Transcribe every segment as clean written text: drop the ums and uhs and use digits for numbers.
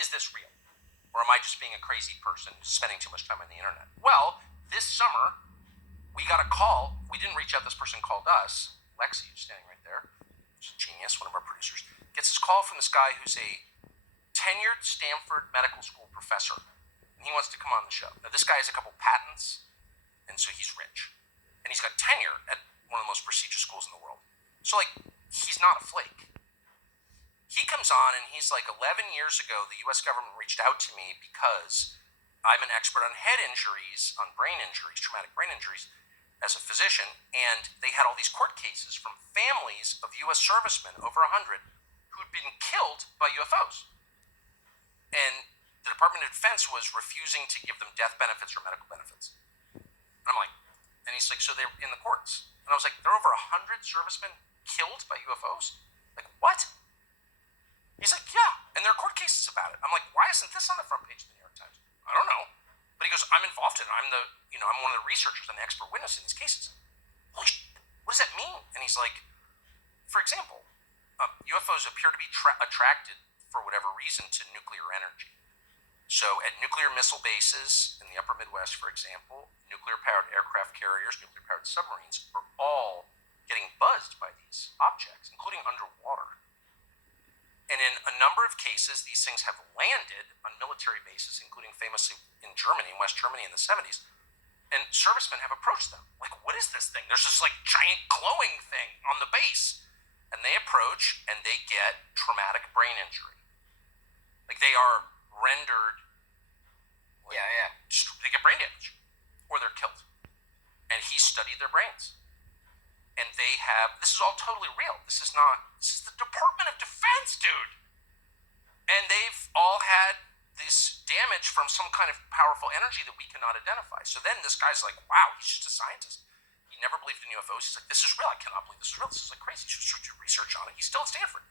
is this real? Or am I just being a crazy person spending too much time on the internet? Well, this summer, we got a call. We didn't reach out. This person called us. Lexi, who's standing right there, who's a genius, one of our producers, gets this call from this guy who's a tenured Stanford medical school professor. And he wants to come on the show. Now, this guy has a couple patents, and so he's rich. And he's got tenure at one of the most prestigious schools in the world. So, like, he's not a flake. He comes on and he's like, 11 years ago, the US government reached out to me because I'm an expert on head injuries, on brain injuries, traumatic brain injuries, as a physician, and they had all these court cases from families of US servicemen, over 100, who'd been killed by UFOs. And the Department of Defense was refusing to give them death benefits or medical benefits. And I'm like, and he's like, so they're in the courts. And I was like, there are over 100 servicemen killed by UFOs? Like, what? He's like, yeah, and there are court cases about it. I'm like, why isn't this on the front page of the New York Times? I don't know. But he goes, I'm involved in it. I'm one of the researchers. I'm the expert witness in these cases. Holy shit, what does that mean? And he's like, for example, UFOs appear to be attracted, for whatever reason, to nuclear energy. So at nuclear missile bases in the upper Midwest, for example, nuclear-powered aircraft carriers, nuclear-powered submarines are all getting buzzed by these objects, including underwater. And in a number of cases, these things have landed on military bases, including famously in Germany, in West Germany in the 70s. And servicemen have approached them. Like, what is this thing? There's this like giant glowing thing on the base. And they approach and they get traumatic brain injury. Like, they are rendered. Like, they get brain damage. Or they're killed. And he studied their brains. And they have, this is all totally real. This is the Department of Defense, dude. And they've all had this damage from some kind of powerful energy that we cannot identify. So then this guy's like, wow, he's just a scientist. He never believed in UFOs. He's like, this is real. I cannot believe this is real. This is like crazy. He should do research on it. He's still at Stanford.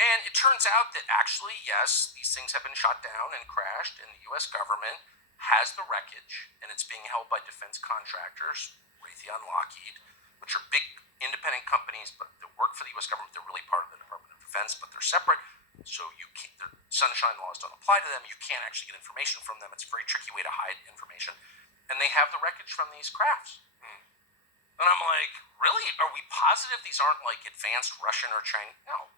And it turns out that actually, yes, these things have been shot down and crashed, and the US government has the wreckage, and it's being held by defense contractors, Raytheon, Lockheed, which are big independent companies, but that work for the US government. They're really part of the Department of Defense, but they're separate. So their sunshine laws don't apply to them. You can't actually get information from them. It's a very tricky way to hide information. And they have the wreckage from these crafts. And I'm like, really? Are we positive these aren't like advanced Russian or Chinese? No.